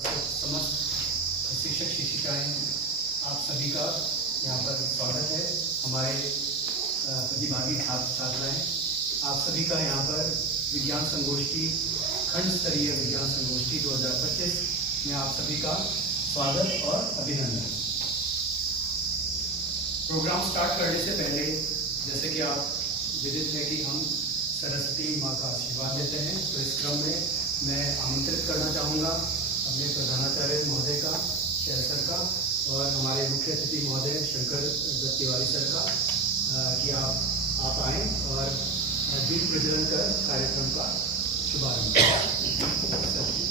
समस्त शिक्षक शिक्षिकाएं आप सभी का यहाँ पर स्वागत है। हमारे प्रतिभागी छात्र छात्राएं आप सभी का यहाँ पर विज्ञान संगोष्ठी खंड स्तरीय विज्ञान संगोष्ठी 2025 में आप सभी का स्वागत और अभिनंदन। प्रोग्राम स्टार्ट करने से पहले जैसे कि आप विदित है कि हम सरस्वती माँ का आशीर्वाद लेते हैं, तो इस क्रम में मैं आमंत्रित करना चाहूँगा अपने प्रधानाचार्य महोदय का, शहर सर का और हमारे मुख्य अतिथि महोदय शंकर दत्त तिवारी सर का कि आप आएँ और दीप प्रज्वलन कर कार्यक्रम का शुभारंभ करें।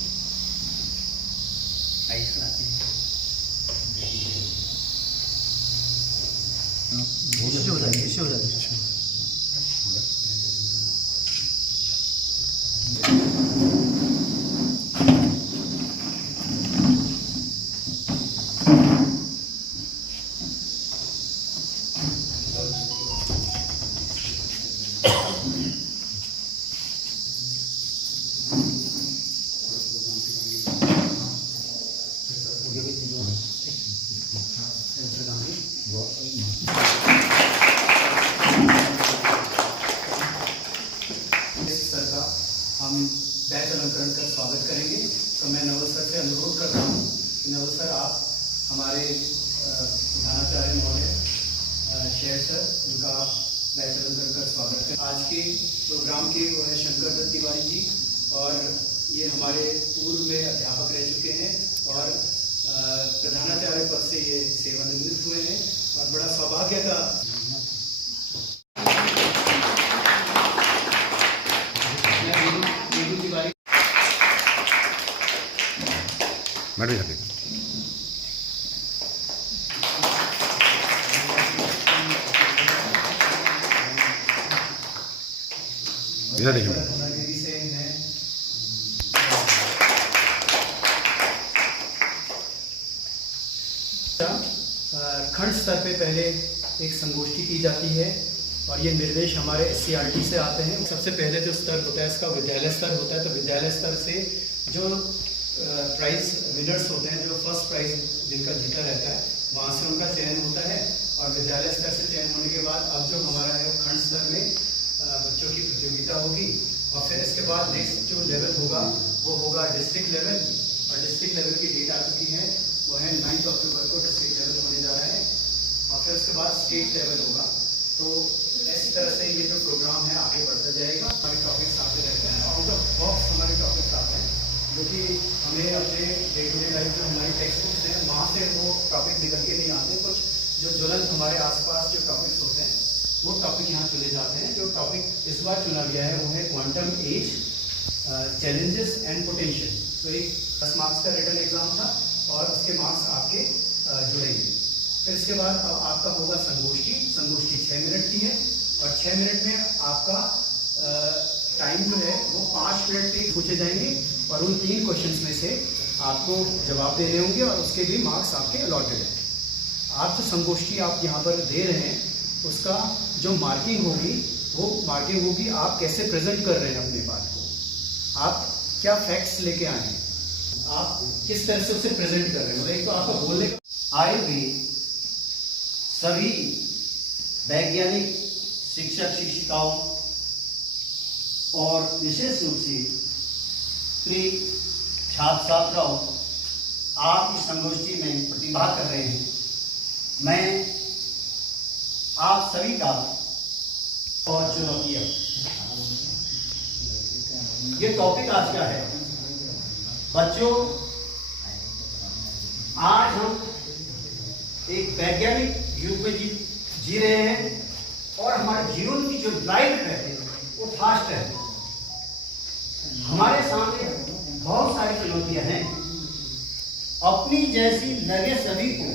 सर का हम बैच अलंकरण कर स्वागत करेंगे। तो मैं नवल सर से अनुरोध करता हूँ कि नवल सर आप हमारे प्रधानाचार्य महोदय शहर सर उनका बैच अलंकरण कर स्वागत करें। आज के प्रोग्राम के वो है शंकर दत्त तिवारी जी और ये हमारे पूर्व में अध्यापक रह चुके हैं और प्रधानाचार्य पद से ये सेवानिवृत्त हुए हैं और बड़ा सौभाग्य का मैडम जाते इधर देखिए खंड स्तर पे पहले एक संगोष्ठी की जाती है और ये निर्देश हमारे SCRT से आते हैं। सबसे पहले जो स्तर होता है इसका विद्यालय स्तर होता है, तो विद्यालय स्तर से जो प्राइज विनर्स होते हैं, जो फर्स्ट प्राइज जिनका जीता रहता है, वहाँ से उनका चयन होता है और विद्यालय स्तर से चयन होने के बाद अब जो हमारा है खंड स्तर में बच्चों की प्रतियोगिता होगी और फिर इसके बाद नेक्स्ट जो लेवल होगा वो होगा डिस्ट्रिक्ट लेवल और डिस्ट्रिक्ट लेवल की डेट आ चुकी है, वो है 9 अक्टूबर को डिस्ट्रिक्ट लेवल होने जा रहा है और फिर उसके बाद स्टेट लेवल होगा। तो इस तरह से ये जो प्रोग्राम है आगे बढ़ता जाएगा। हमारे टॉपिक्स आते रहते हैं, आउट ऑफ बॉक्स हमारे टॉपिक्स आते हैं जो कि हमें अपने डे टू डे लाइफ जो हमारी टेक्स्ट बुक्स हैं वहाँ से वो टॉपिक निकल के नहीं आते। कुछ जो ज्वलंत हमारे आसपास जो टॉपिक्स होते हैं वो टॉपिक यहाँ चले जाते हैं। जो टॉपिक इस बार चुना गया है वो है quantum age challenges and potential. तो एक 10 मार्क्स का रिटन एग्जाम था और उसके मार्क्स आपके जुड़ेंगे। फिर इसके बाद अब आपका होगा संगोष्ठी 6 मिनट की है और 6 मिनट में आपका टाइम जो है वो 5 मिनट तक पूछे जाएंगे और उन 3 क्वेश्चंस में से आपको जवाब देने होंगे और उसके भी मार्क्स आपके अलॉटेड हैं। आप जो संगोष्ठी आप यहाँ पर दे रहे हैं उसका जो मार्किंग होगी वो मार्किंग होगी आप कैसे प्रेजेंट कर रहे हैं अपनी बात को, आप क्या फैक्ट्स लेके आए हैं, आप किस तरह से उसे प्रेजेंट कर रहे हैं। एक तो आपका बोलने का आए हुए सभी वैज्ञानिक शिक्षक शिक्षिकाओं और विशेष रूप से प्रिय छात्र छात्राओं आप इस संगोष्ठी में प्रतिभाग कर रहे हैं। मैं आप सभी का बहुत चुनौतियां, ये टॉपिक आज का है बच्चों। आज हम एक वैज्ञानिक युग में जी रहे हैं और हमारे जीवन की जो लाइफ है वो फास्ट है। हमारे सामने बहुत सारी चुनौतियां हैं। अपनी जैसी लगे सभी को,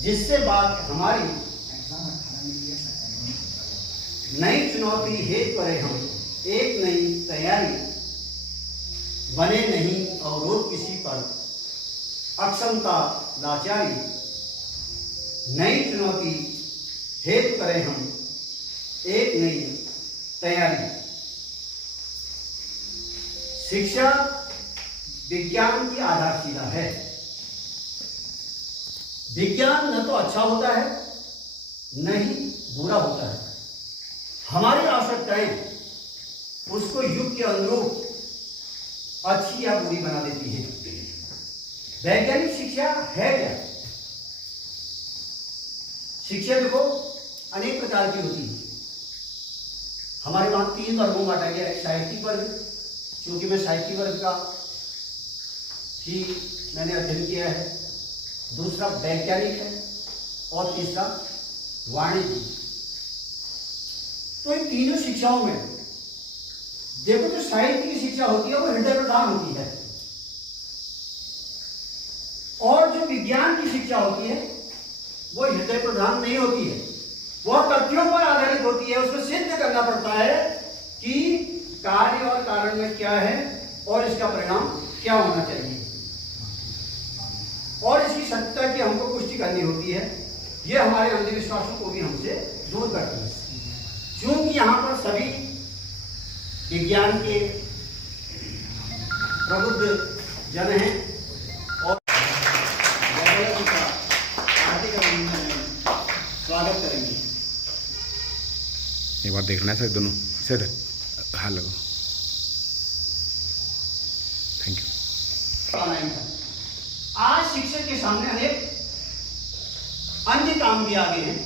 जिससे बात हमारी नई चुनौती हेत पर हम एक नई तैयारी बने नहीं अवरोध किसी पर अक्षमता लाचारी। नई चुनौती हेतु करें हम एक नई तैयारी। शिक्षा विज्ञान की आधारशिला है। विज्ञान न तो अच्छा होता है न ही बुरा होता है। हमारी आवश्यकताएं उसको युग के अनुरूप अच्छी या बुरी बना देती है। वैज्ञानिक शिक्षा है क्या? शिक्षा देखो अनेक प्रकार की होती है। हमारे वहां 3 वर्गों में बांटा गया है। साहित्यिक वर्ग, क्योंकि मैं साहित्यिक वर्ग का ही मैंने अध्ययन किया है। दूसरा वैज्ञानिक है और तीसरा वाणिज्य। तो इन तीनों शिक्षाओं में देखो, जो साहित्य की शिक्षा होती है वो हृदय प्रधान होती है, और जो विज्ञान की शिक्षा होती है वो हृदय प्रधान नहीं होती है। वह तथ्यों पर आधारित होती है। उसको सिद्ध करना पड़ता है कि कार्य और कारण में क्या है और इसका परिणाम क्या होना चाहिए, और इसकी सत्यता की हमको पुष्टि करनी होती है। यह हमारे अंधविश्वासों को भी हमसे दूर करती है। क्योंकि यहाँ पर सभी विज्ञान के प्रबुद्ध जन हैं और हार्दिक अभिनंदन स्वागत करेंगे। एक बार देख लेना सर, दोनों सर हाथ लगो। Thank you. आज शिक्षक के सामने अनेक अन्य काम भी आ गए हैं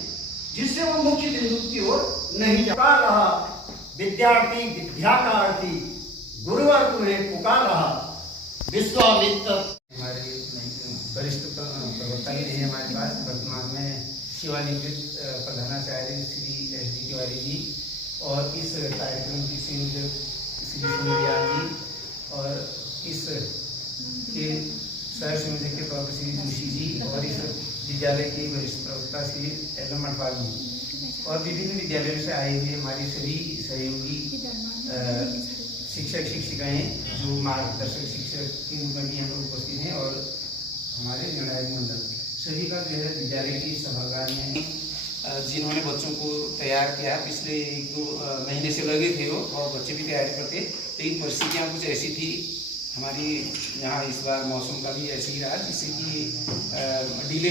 जिससे वो मुख्य बिंदु की ओर नहीं जा रहा। विद्यार्थी विद्या का अर्थी, गुरुवर तुम्हें पुकार रहा। विश्वामित्र हमारे वरिष्ठ प्रवक्ता भी रहे हमारे पास। वर्तमान में शिवालिंगित प्रधानाचार्य श्री एस डी तिवारी जी, और इस कार्यक्रम की संयोजक श्री सुंदरयाल जी, और इस के सह संयोजक के तौर पर श्री जोशी जी, और इस विद्यालय के वरिष्ठ प्रवक्ता श्री एल एम मटवाल जी, और विभिन्न विद्यालयों से आए हुए हमारे सभी सहयोगी शिक्षक शिक्षिकाएं जो मार्गदर्शक शिक्षक के रूप में भी यहाँ पर उपस्थित हैं, और हमारे निर्णायक मंडल सभी का जो है विद्यालय की सभागार में जिन्होंने बच्चों को तैयार किया। पिछले 1-2 महीने से लगे थे वो, और बच्चे भी तैयारी करते, लेकिन परिस्थितियाँ कुछ ऐसी थी हमारी यहाँ इस बार मौसम का भी ऐसे ही रहा, जिससे कि डिले।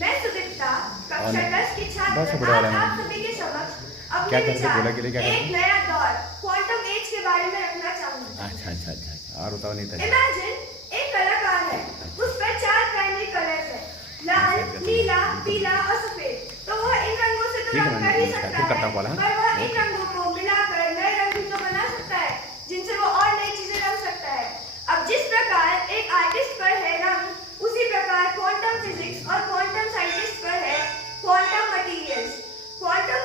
मैं सुदीप्ता, कक्षा 10 की छात्र आप सभी के समक्ष अपने विचार एक नया दौर क्वांटम एज के बारे में रखना चाहूंगी। अच्छा और बताओ नहीं था। इमेजिन एक कलाकार है, उस पर 4 प्राइमरी कलर्स है, लाल, नीला, पीला और सफेद। तो वह इन रंगों से तो रंग कर ही सकता है, पर वह इन रंगों को मिलाकर नए रंग भी तो बना सकता है, जिनसे वो और नई चीजें रंग सकता है। अब जिस प्रकार एक आर्टिस्ट पर है रंग, उसी प्रकार क्वांटम फिजिक्स और क्वांटम साइंटिस्ट पर है क्वांटम मटेरियल्स। क्वांटम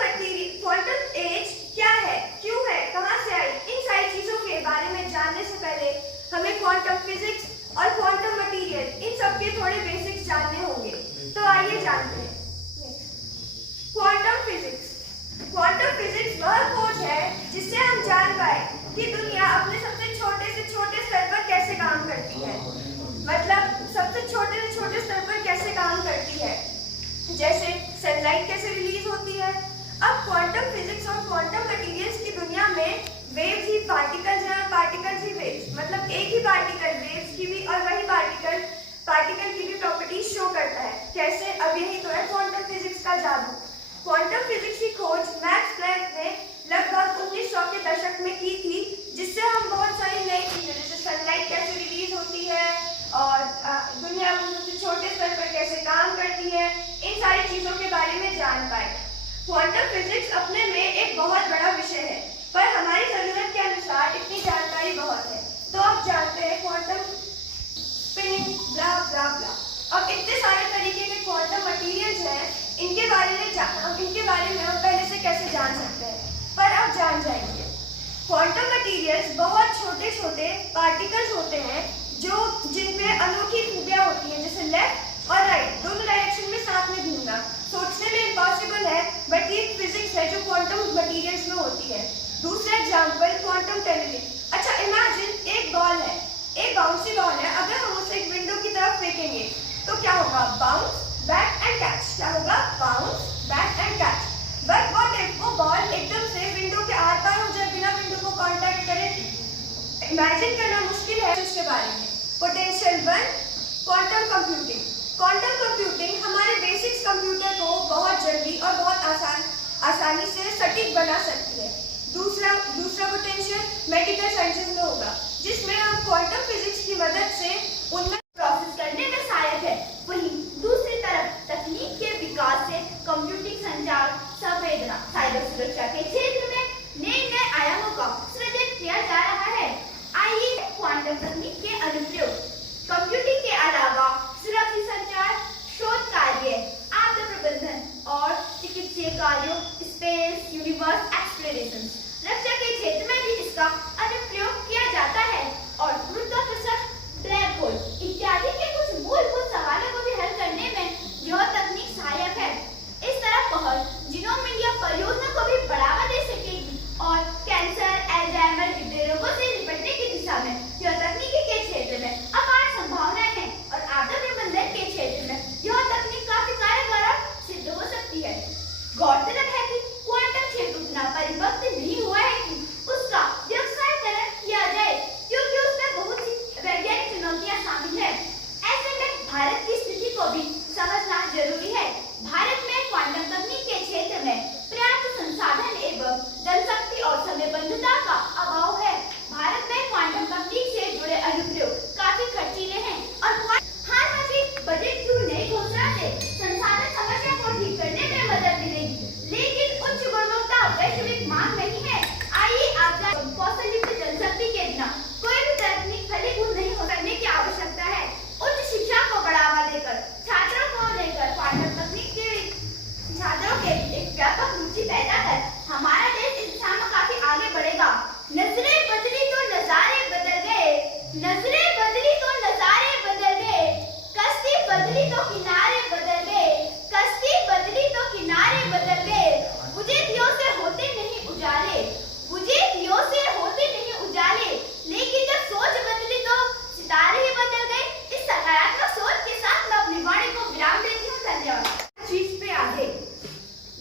एज क्या है, क्यों है, कहां से आई, इन सारी चीजों के बारे में जानने से पहले हमें क्वांटम फिजिक्स और क्वांटम मटेरियल इन सब के थोड़े बेसिक्स जानने होंगे। तो आइए जानते हैं। क्वांटम फिजिक्स वह खोज है जिससे हम जान पाए कि दुनिया अपने सबसे छोटे स्तर पर कैसे काम करती है। मतलब सबसे छोटे से छोटे स्तर पर कैसे काम करती है, जैसे सनलाइट कैसे रिलीज होती है। अब क्वांटम फिजिक्स और क्वांटम मटेरियल्स की दुनिया में वेव्स ही पार्टिकल्स हैं और पार्टिकल्स ही वेव्स, मतलब एक ही पार्टिकल वेव्स की भी और वही पार्टिकल की भी प्रॉपर्टीज शो करता है। कैसे? अब यही तो है क्वांटम फिजिक्स का जादू। क्वांटम फिजिक्स की खोज मैक्स प्लैंक ने लगभग 1900 के दशक में की थी, जिससे हम बहुत सारी नई चीजें जैसे सनलाइट कैसे रिलीज होती है और दुनिया में सबसे छोटे स्तर पर कैसे काम करती है, इन सारी चीजों के बारे में जान पाए। क्वांटम फिजिक्स अपने में एक बहुत बड़ा विषय है, पर हमारी जरूरत के अनुसार इतनी जानकारी बहुत है। तो अब जानते हैं क्वांटम स्पिनिंग ब्ला ब्ला ब्ला। अब इतने सारे तरीके के क्वांटम मटेरियल्स हैं, इनके बारे में हम पहले से कैसे जान सकते हैं, पर अब जान जाएंगे। क्वांटम मटेरियल्स बहुत छोटे पार्टिकल्स होते हैं जो जिनमें अनोखी खूबियां होती हैं, जैसे लेफ्ट और राइट दोनों डायरेक्शन में साथ में घूमना। सोचने में इम्पॉसिबल है, बट ये फिजिक्स है जो क्वांटम मटेरियल्स में होती है। दूसरा एग्जांपल क्वांटम टनलिंग। अच्छा इमेजिन एक बॉल है, एक बाउंसी बॉल है, अगर हम उसे एक विंडो की तरफ फेंकेंगे तो क्या होगा? Bounce back and catch. क्या होगा? Bounce back and catch. But what if वो बॉल एकदम से विंडो के आर पार हो जाए बिना विंडो को कांटेक्ट करे? इमेजिन करना मुश्किल है इसके बारे में। Potential 1, quantum computing. Quantum computing हमारे बेसिक्स कंप्यूटर को बहुत जल्दी और बहुत आसानी से सटीक बना सकती है। दूसरा पोटेंशियल मेडिकल साइंसेज में होगा, जिसमें हम क्वांटम फिजिक्स की मदद से उनमें प्रोसेस करने में सहायक है। वहीं दूसरी तरफ तकनीक के विकास से कंप्यूटिंग, संचार, संवेदना, साइबर सुरक्षा के क्षेत्र में नए आयामों का सृजन किया जा रहा है। आइए क्वांटम तकनीक के अनुप्रयोग। कंप्यूटिंग के अलावा सुरक्षित संचार, शोध कार्य, आपदा प्रबंधन और चिकित्सीय कार्यों, स्पेस, यूनिवर्स एक्सप्लोरेशन, रक्षा के क्षेत्र में भी इसका अनुप्रयोग किया जाता है और गुरुत्वाकर्षण, ब्लैक होल इत्यादि के कुछ मूलभूत सवालों को भी हल करने में यह तकनीक सहायक है। इस तरह पहल जीनोम इंडिया परियोजना को भी बढ़ावा दे सकेगी और कैंसर, अल्जाइमर जैसे रोगों से निपटने की दिशा में यह तकनीकी के क्षेत्र में अपार संभावनाएं हैं और आपदा प्रबंधन के क्षेत्र में यह तकनीक काफी कारगर सिद्ध हो सकती है। गौरतलब है कि क्वांटम क्षेत्र उतना परिपक्व नहीं हुआ है कि उसका व्यवसायीकरण किया जाए, क्योंकि उसमें बहुत सी वैज्ञानिक चुनौतियां शामिल है। ऐसे में भारत की स्थिति को भी समझना जरूरी है। भारत में क्वांटम तकनीक के क्षेत्र में पर्याप्त संसाधन एवं जनशक्ति और समयबद्धता का अभाव है। भारत में क्वांटम तकनीक से जुड़े अनुप्रयोग काफी खर्चीले हैं और हालांकि बजट की नई घोषणा से संसाधन समस्या को ठीक करने में मदद मिलेगी, लेकिन उच्च गुणवत्ता वैश्विक मांग नहीं है। आइए आप कौशलयुक्त जनशक्ति के बिना कोई भी तकनीक फलीभूत नहीं हो करने की आवश्यकता है। उच्च शिक्षा को बढ़ावा देकर छात्रों को लेकर क्वांटम तकनीक के छात्रों के एक व्यापक रुचि पैदा कर हमारा देश इस दिशा में काफी आगे बढ़ेगा। नजरें बदली तो नजारे बदल गए, नजरें बदली तो नजारे बदल गए, कश्ती बदली तो किनारे बदल गए, कश्ती बदली तो किनारे बदल गए। बुझे दियों से होते नहीं उजाले, बुझे दियों से होते नहीं उजाले, लेकिन जब सोच बदली तो सितारे ही बदल गए। इस सकारात्मक सोच के साथ मैं अपनी वाणी को विराम देती हूँ। धन्यवाद। चीज पे आगे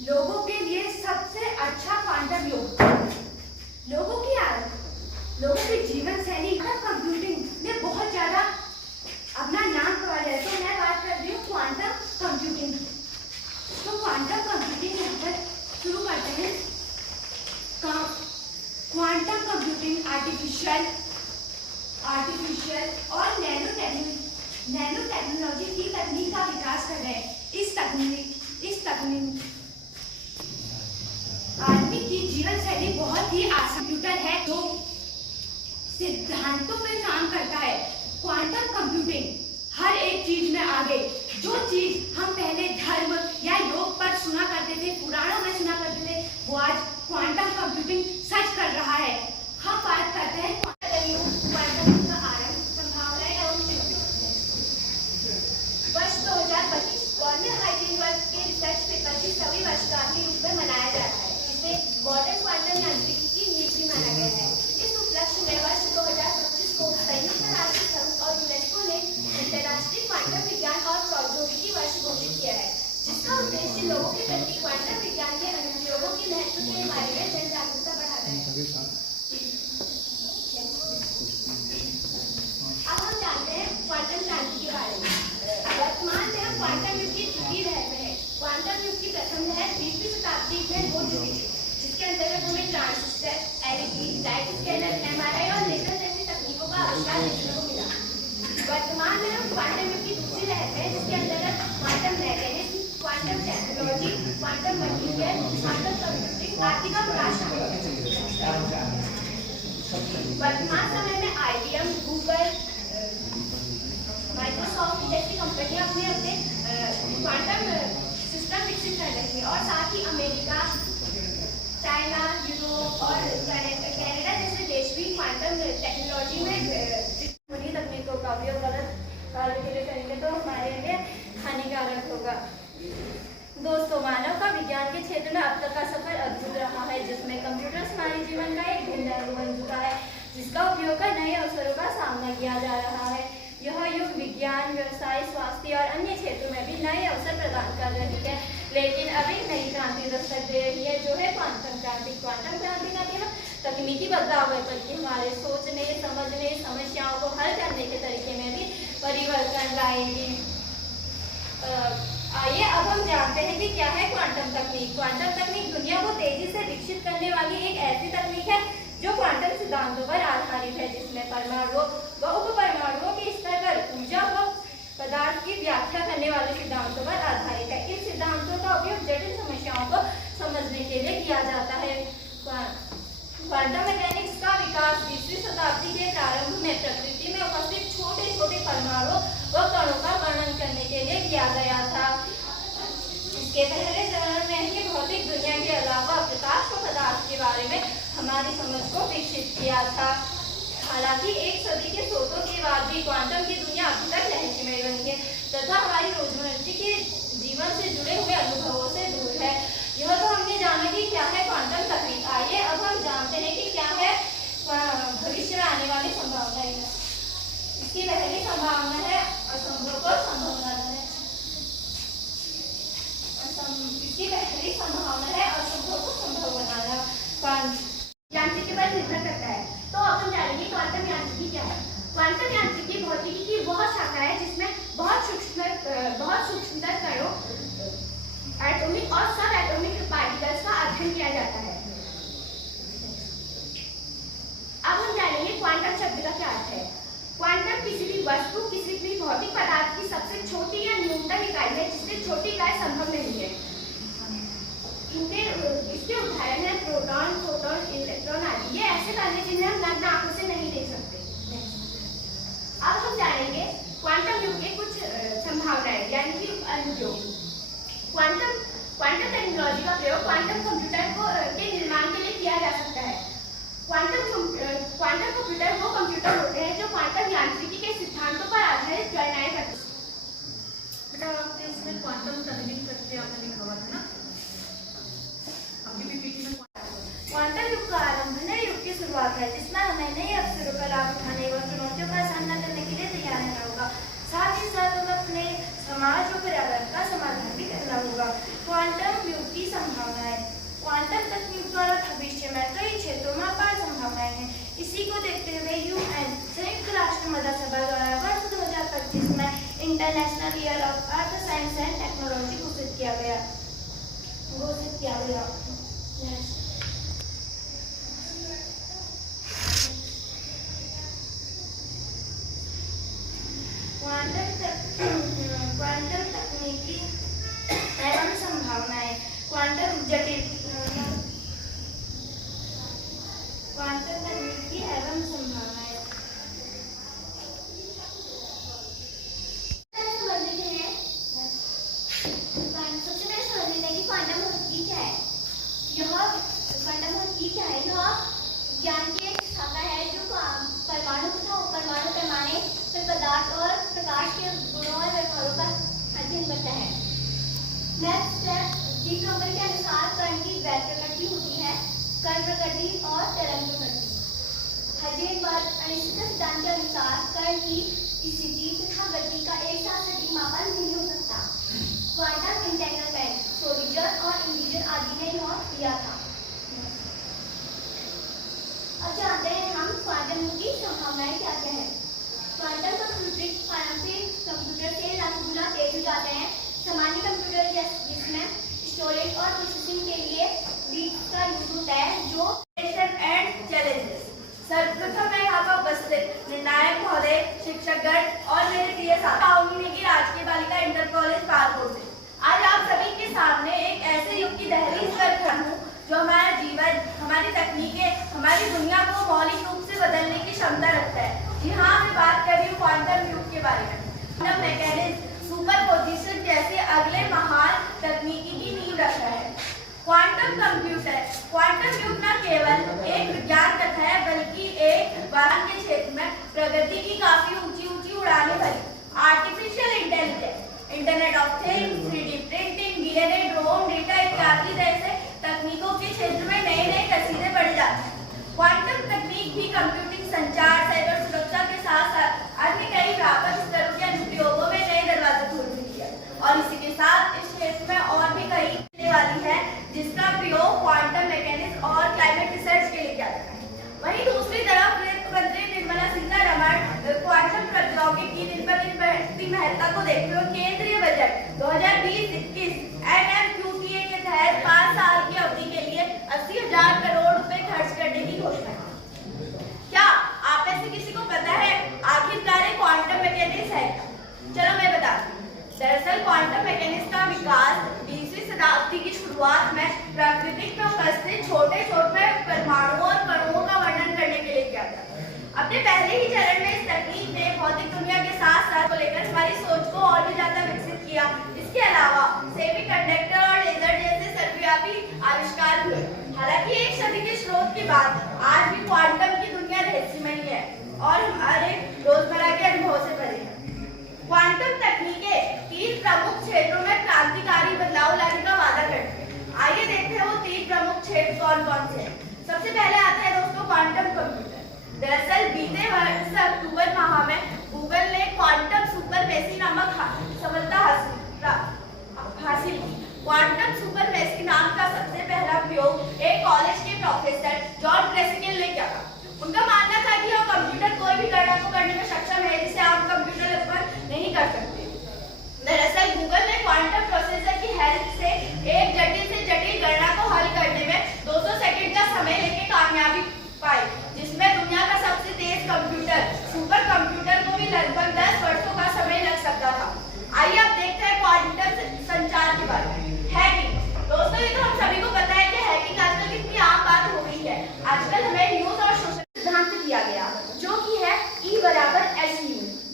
लोगों के लिए सबसे अच्छा क्वांटम योग, लोगों की आदत, लोगों की जीवन शैली कंप्यूटिंग ने बहुत ज्यादा अपना नाम कमा लिया है। तो मैं बात कर रही हूँ क्वांटम कंप्यूटिंग। तो क्वांटम कंप्यूटिंग यहाँ पर शुरू करते हैं। क्वांटम कंप्यूटिंग आर्टिफिशियल और नैनो टेक्नोलॉजी की तकनीक का विकास कर रहे हैं। इस तकनीक आदमी की जीवन शैली बहुत ही कंप्यूटर है जो सिद्धांतों पर काम करता है। क्वांटम कंप्यूटिंग हर एक चीज में आगे, जो चीज हम पहले धर्म या योग पर सुना करते थे, पुराणों में सुना करते थे, वो आज क्वांटम कंप्यूटिंग सच कर रहा है। हम बात करते हैं क्वांटम का आरंभ, संभावनाएं एवं वर्ष 2025 गवर्नर हाइडेलबर्ग के रिसर्च पेपर की 100वीं वर्षगांठ के रूप में मनाया जा रहा है, जिसे मॉडर्न क्वांटम यांत्रिकी की नीति माना गया है। इस उपलक्ष्य में वर्ष 2025 को संयुक्त राष्ट्र संघ और यूनेस्को ने अंतर्राष्ट्रीय क्वांटम विज्ञान और प्रौद्योगिकी वर्ष घोषित किया है, जिसका उद्देश्य लोगों के प्रति क्वांटम विज्ञान के अनुप्रयोगों के महत्व के बारे में जन जागरूकता बढ़ाना है। अब हम जानते हैं क्वांटम क्रांति के बारे में। वर्तमान में हम क्वांटम युग की द्वितीय लहर में है। क्वांटम युग की प्रथम लहर 20वीं शताब्दी में हो चुकी थी, जिसके अंतर्गत हमें transistor, LED, light scanner, MRI और लेजर जैसी तकनीकों का आविष्कार देखने को मिला। वर्तमान में हम क्वांटम युग की दूसरी लहर में, जिसके अंतर्गत quantum mechanics, quantum technology, quantum material, quantum computing आदि का विकास शामिल है। वर्तमान समय में IBM, गूगल, माइक्रोसॉफ्ट जैसी कंपनियां अपने क्वांटम सिस्टम विकसित कर रही है और साथ ही अमेरिका, चाइना, यूरोप और कनाडा जैसे देश भी क्वांटम टेक्नोलॉजी में उन्हीं तकनीकों का उपयोग गलत कार्य के लिए करेंगे तो हमारे लिए हानिकारक होगा। दोस्तों, मानव का विज्ञान के क्षेत्र में अब तक का सफर अद्भुत रहा है, जिसमें कंप्यूटर हमारे जीवन का एक भिन्न अंग बन चुका है, जिसका उपयोग कर नए अवसरों का सामना किया जा रहा है। यह युग विज्ञान, व्यवसाय, स्वास्थ्य और अन्य क्षेत्रों में भी नए अवसर प्रदान कर रही है, लेकिन अब एक नई क्रांति दस्तक दे रही है, जो है क्वांटम क्रांति। क्वांटम क्रांति का केवल तकनीकी बदलाव है, बल्कि हमारे सोचने, समझ आएगी। आइए अब हम जानते हैं कि क्या है क्वांटम तकनीक। क्वांटम तकनीक दुनिया को तेजी से विकसित करने वाली एक ऐसी तकनीक है जो क्वांटम सिद्धांतों पर आधारित है, जिसमें परमाणुओं व उपपरमाणुओं के स्तर पर ऊर्जा व पदार्थ की व्याख्या करने वाले सिद्धांतों पर आधारित है। इन सिद्धांतों का उपयोग जटिल समस्याओं को समझने के लिए किया जाता है। क्वांटम मैकेनिक्स का विकास 20वीं शताब्दी के प्रारंभ में प्रकृति में उपस्थित छोटे छोटे परमाणुओं व कणों का वर्णन करने के लिए किया गया था। इसके पहले चरण में ही भौतिक दुनिया के अलावा प्रकाश व पदार्थ के बारे में हमारी समझ को विकसित किया था। हालांकि एक सदी के शोधों के बाद भी क्वांटम की दुनिया अभी तक रहस्यमय बनी है तथा हमारी रोजमर्रा के जीवन से जुड़े हुए अनुभवों से दूर है। यह तो हमने जाना कि क्या है क्वांटम तकनीक। आइए अब हम जानते हैं कि क्या है भविष्य में आने वाली संभावनाएं। इसकी पहली संभावना है असंभव को संभव बनाना। इसकी पहली संभावना है असंभव को संभव बनाना। यांत्रिकी पर निर्भर करता है। तो अब हम जानेंगे क्वांटम यांत्रिकी क्या है। क्वांटम यांत्रिकी भौतिकी की वह शाखा है जिसमें बहुत सूक्ष्मतर कणों, एटॉमिक और सब एटॉमिक पार्टिकल्स का अध्ययन किया जाता है। अब हम जानेंगे क्वांटम शब्द का क्या अर्थ है। क्वांटम किसी भी वस्तु, किसी भी भौतिक पदार्थ की सबसे छोटी या न्यूनतम इकाई है जिससे छोटी इकाई संभव नहीं है। इसके उदाहरण है प्रोटॉन, फोटॉन, इलेक्ट्रॉन आदि। ये ऐसे कण हैं जिन्हें हम नग्न आंखों से नहीं देख सकते। अब हम जानेंगे क्वांटम युग के कुछ संभावनाएं यानी कि अनुप्रयोग। क्वांटम टेक्नोलॉजी का प्रयोग क्वांटम कंप्यूटर के निर्माण के लिए किया जा सकता है। क्वांटम कंप्यूटर वो कंप्यूटर होते हैं जो क्वांटम यांत्रिकी के सिद्धांतों पर आधारित गणनाएं करते हैं। बेटा आपने इसमें क्वांटम तकनीक करके आपने लिखा हुआ था ना, आपकी पीपीटी में। क्वांटम युग का आरंभ नए युग की शुरुआत है जिसमें हमें नए अवसरों का लाभ उठाने व चुनौतियों का सामना करने के लिए तैयार रहना होगा। साथ ही साथ हमें अपने समाज और पर्यावरण का समाधान भी करना होगा। क्वांटम युग की संभावनाएं। क्वांटम तकनीक द्वारा भविष्य में कई क्षेत्रों में अपार संभावनाएं हैं। इसी को देखते हुए UN संयुक्त राष्ट्र महासभा द्वारा वर्ष 2025 में international year of earth science and technology घोषित किया गया। क्वांटम तकनीकी एवं संभावनाएं। क्वांटम तकनीकी एवं संभावनाएं। सबसे पहले समझ लेते हैं कि क्वांटम भौतिकी क्या है। क्वांटम भौतिकी क्या है? यह ज्ञान की एक शाखा है जो परमाणु तथा उपपरमाणु पैमाने पर पदार्थ और प्रकाश के गुणों और व्यवहारों का अध्ययन करता है। नेक्स्ट है डी ग्रोवर के अनुसार कण की द्वैत प्रकृति होती है, कण प्रकृति और तरंग प्रकृति। हाइजेनबर्ग अनिश्चितता सिद्धांत के अनुसार कण की स्थिति तथा गति का एक साथ सटीक मापन नहीं हो सकता। क्वांटम इंटेंगलमेंट सोडिजर और इंडिजर आदि ने यह किया था। अब जानते हैं हम क्वांटम युग की संभावनाएं क्या क्या है। क्वांटम कंप्यूटर से लाखों गुना तेज हो जाते हैं। सामान्य कंप्यूटर जिसमें स्टोरेज और प्रोसेसिंग के लिए बिट्स का यूज होता है जो एंड चैलेंजेस। सर्वप्रथम मैं यहाँ पर उपस्थित निर्णायक महोदय, शिक्षकगण और मेरे प्रिय साथी की राजकीय बालिका इंटर कॉलेज पालकोट से आज आप सभी के सामने एक ऐसे युग की दहलीज पर खड़ा हूँ जो हमारा जीवन, हमारी तकनीकें, हमारी दुनिया को मौलिक रूप से बदलने की क्षमता रखता है। जी हाँ, मैं बात कर रही हूँ क्वांटम युग के बारे में। क्वांटम मैकेनिक्स, सुपरपोजिशन जैसे अगले महान तकनीकी की नींव रखता है। Quantum computer. क्वांटम युग न केवल एक विज्ञान कथा है बल्कि एक विज्ञान के क्षेत्र में प्रगति की काफी ऊंची उड़ानें भरी। Artificial intelligence, internet of things, 3D printing, DNA, drone, data इत्यादि जैसे तकनीकों के क्षेत्र में नए कसीदे बढ़ जाते हैं। क्वांटम तकनीक भी कंप्यूटिंग, संचार, साइबर सुरक्षा के साथ साथ अन्य कई व्यापक स्तरों के अनुप्रयोगों में नए दरवाजे खोल रही है और इसी के साथ इस क्षेत्र में और भी कई होने वाली है जिसका प्रयोग क्वांटम मैकेनिक्स और क्लाइमेट रिसर्च के लिए किया जाता है। वहीं दूसरी तरफ वित्त मंत्री निर्मला सीतारमण क्वांटम की महत्ता को देखते हुए केंद्रीय बजट 2020-21 NMQTA के तहत 5 साल की अवधि के लिए 80,000 करोड़ रुपए खर्च करने की घोषणा की। क्या आप में से किसी को पता है आखिरकार ये क्वांटम मैकेनिक्स है क्या? चलो मैं बताती हूँ। दरअसल क्वांटम मैकेनिक्स का विकास 20वीं शताब्दी की शुरुआत में प्राकृतिक में उपस्थित छोटे छोटे परमाणुओं और कणों का वर्णन करने के लिए किया गया। अपने पहले ही चरण में इस तकनीक ने भौतिक दुनिया के साथ साथ को लेकर हमारी सोच को और भी ज्यादा विकसित किया। इसके अलावा सेमीकंडक्टर और लेजर जैसे सर्वव्यापी आविष्कार हुए। हालांकि एक सदी के स्रोत के बाद आज भी क्वांटम की दुनिया रहस्यमय है और हमारे रोजमर्रा के अनुभव से परे है। क्वांटम तकनीकें 3 प्रमुख क्षेत्रों में क्रांतिकारी बदलाव लाने का वादा करती है। आइए देखते हैं वो 3 प्रमुख क्षेत्र कौन कौन से हैं। सबसे पहले आता है दोस्तों क्वांटम कंप्यूटर। दरअसल बीते वर्ष अक्टूबर माह में गूगल ने क्वांटम सुपरमेसी नामक सफलता हासिल की। क्वांटम सुपरमेसी नाम का सबसे पहला प्रयोग एक कॉलेज के प्रोफेसर जॉन क्रेसिकल ने किया था। उनका मानना था कि वह कंप्यूटर कोई भी गणना को करने में सक्षम है जिसे आप कंप्यूटर पर नहीं कर सकते। दरअसल गूगल ने क्वांटम प्रोसेसर की हेल्प से एक जटिल से जटिल गणना को हल करने में 200 सेकंड का समय लेके कामयाबी पाई, जिसमें दुनिया का सबसे तेज कंप्यूटर सुपर कंप्यूटर को भी लगभग 10 वर्षों का समय लग सकता था। आइए अब देखते हैं क्वांटम संचार के बारे में। हैकिंग। दोस्तों ये तो हम सभी को पता है कि हैकिंग आजकल कितनी आम बात हो गई है। आजकल हमें न्यूज और सोशल सिद्धांत दिया गया जो कि है E = hν,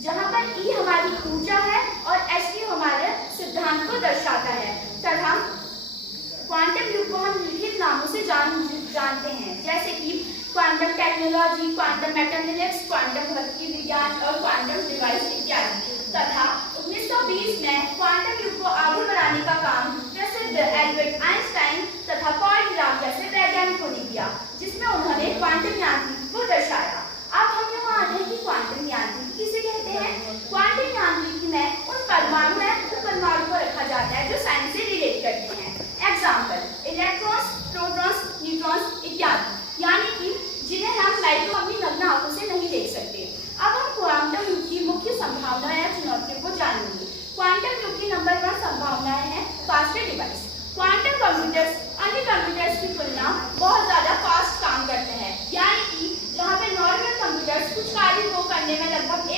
जहाँ पर E हमारी ऊर्जा है और hν हमारे सिद्धांत को दर्शाता है। तथा क्वांटम युग को हम लिखित नामों से जानते हैं, जैसे कि quantum technology, quantum mathematics, quantum भौतिकी विज्ञान और क्वांटम डिवाइस इत्यादि। तथा 1920 में क्वांटम युग को आगे बढ़ाने का काम प्रसिद्ध एल्बर्ट आइंस्टाइन तथा पॉल डिराक जैसे वैज्ञानिकों ने किया, जिसमें उन्होंने क्वांटम यांत्रिकी को दर्शाया। अब हम यहाँ आते हैं कि क्वांटम यांत्रिकी किसे कहते हैं। क्वांटम यांत्रिकी में उन परमाणु को रखा जाता है जो साइंस से रिलेट करते हैं। एग्जाम्पल इलेक्ट्रॉन्स, प्रोटॉन्स, न्यूट्रॉन्स इत्यादि, यानी कि जिन्हें हम लाइट को अपनी नग्न आंखों से नहीं देख सकते। अब हम क्वांटम युग की मुख्य संभावनाएं या चुनौतियों को जानेंगे। क्वांटम युग की नंबर 1 संभावनाएं हैं फास्टर डिवाइस। क्वांटम कंप्यूटर्स अन्य कंप्यूटर्स की तुलना बहुत ज्यादा फास्ट काम करते हैं, यानी कि जहाँ पे नॉर्मल कंप्यूटर्स कुछ कार्य को करने में लगभग